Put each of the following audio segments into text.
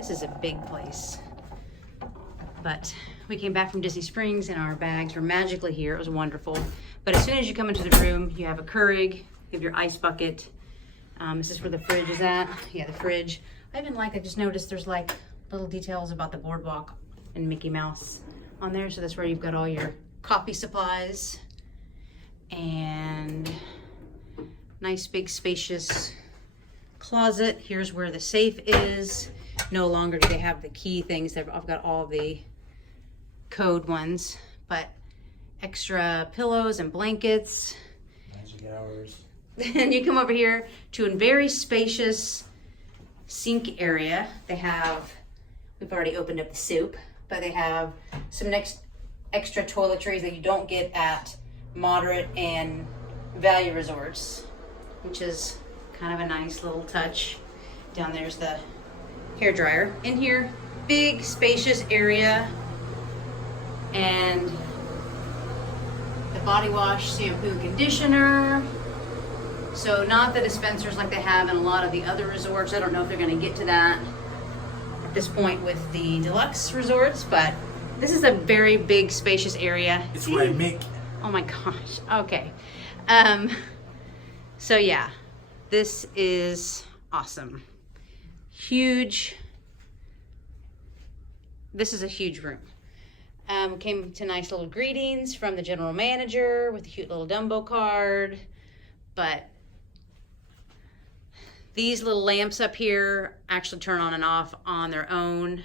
This is a big place. But we came back from Disney Springs and our bags were magically here. It was wonderful. But as soon as you come into the room, you have a Keurig, you have your ice bucket. This is where the fridge is at. Yeah, the fridge. I just noticed there's like little details about the Boardwalk and Mickey Mouse on there. So that's where you've got all your coffee supplies. And nice big spacious closet. Here's where the safe is. No longer do they have the key things. I've got all the code ones, but extra pillows and blankets. Magic hours. And you come over here to a very spacious sink area. We've already opened up the soup, but they have some extra toiletries that you don't get at moderate and value resorts, which is kind of a nice little touch. Down there's the hair dryer. In here, big spacious area, and the body wash, shampoo, conditioner. So not the dispensers like they have in a lot of the other resorts. I don't know if they're going to get to that at this point with the deluxe resorts, but this is a very big spacious area. It's where I make. Oh my gosh. Okay. So yeah, this is awesome. Huge. This is a huge room. Came to nice little greetings from the general manager with a cute little Dumbo card. But these little lamps up here actually turn on and off on their own.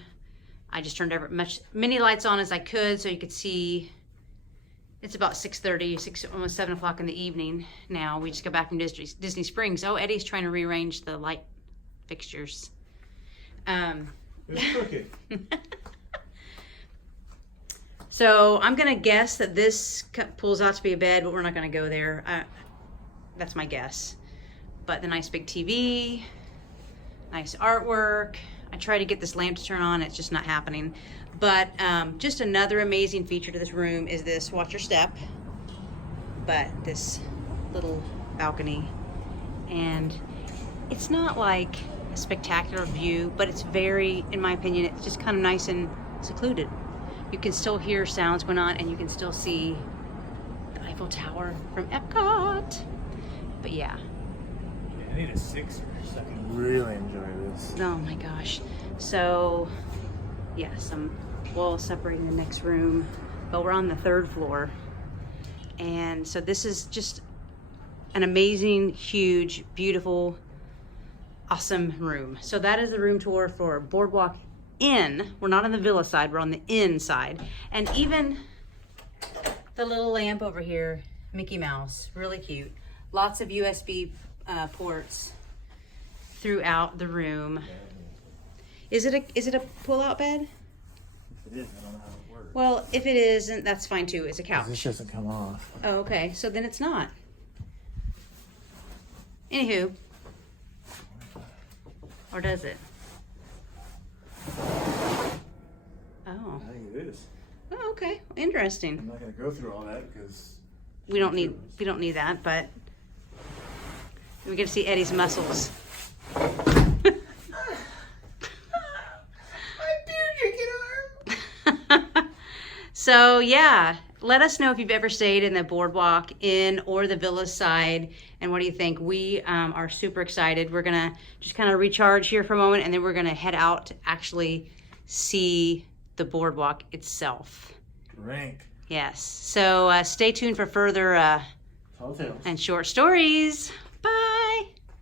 I just turned many lights on as I could so you could see. It's about 6:30, almost 7 o'clock in the evening now. We just got back from Disney Springs. Oh, Eddie's trying to rearrange the light fixtures. It's crooked. So I'm gonna guess that this pulls out to be a bed, but we're not gonna go there. That's my guess. But the nice big TV, nice artwork. I try to get this lamp to turn on, it's just not happening. But just another amazing feature to this room is this, watch your step, but this little balcony. And it's not like a spectacular view, but it's very, in my opinion, it's just kind of nice and secluded. You can still hear sounds going on and you can still see the Eiffel Tower from Epcot. But yeah. I need a 6 so I can really enjoy this. Oh my gosh. So yeah, some walls separating the next room, but we're on the 3rd floor. And so this is just an amazing, huge, beautiful, awesome room. So that is the room tour for Boardwalk Inn. We're not on the villa side, we're on the inn side. And even the little lamp over here, Mickey Mouse, really cute. Lots of USB ports throughout the room. Is it a pull-out bed? If it is, I don't know how it works. Well, if it isn't, that's fine too. It's a couch. This doesn't come off. Oh, okay. So then it's not. Anywho. Or does it? Oh. I think it is. Oh, okay. Interesting. I'm not going to go through all that because We don't need that, but we get to see Eddie's muscles. So yeah, let us know if you've ever stayed in the Boardwalk Inn or the Villa side, and what do you think? We are super excited. We're gonna just kind of recharge here for a moment, and then we're gonna head out to actually see the Boardwalk itself. Rank. Yes. So stay tuned for further Tall tales. and short stories.